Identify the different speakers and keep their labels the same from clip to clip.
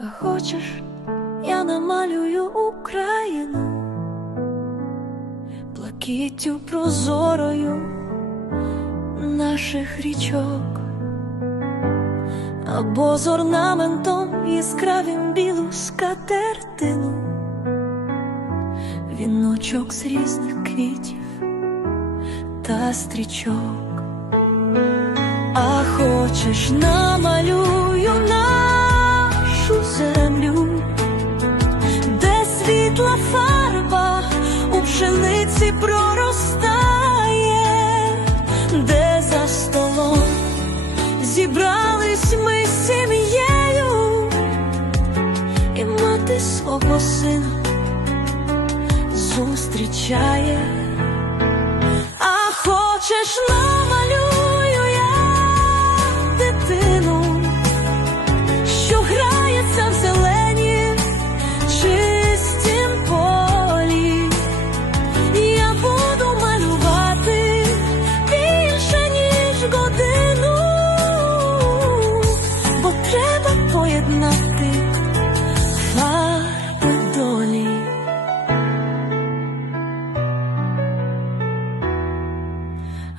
Speaker 1: Хочеш, я намалюю Україну блакиттю прозорою наших річок, або з орнаментом яскравим білу скатертину, віночок з різних квітів та стрічок. А хочеш намалюю пшениці проростає, де за столом зібрались ми з сім'єю, і мати свого сина зустрічає. А хочеш намалюю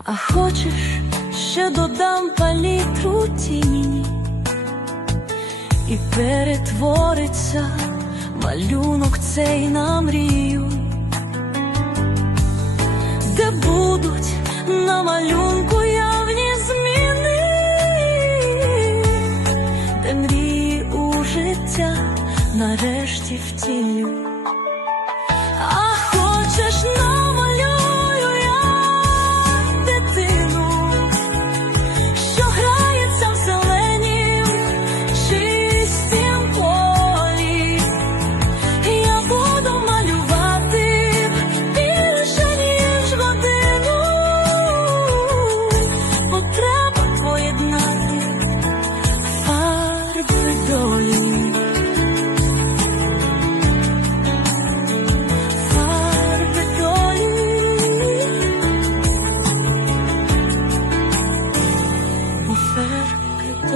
Speaker 1: А хочеш, ще додам палітру тіні? І перетвориться малюнок цей на мрію, де будуть на малюнку явні зміни, де мрії у життя нарешті втілю.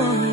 Speaker 1: Oh.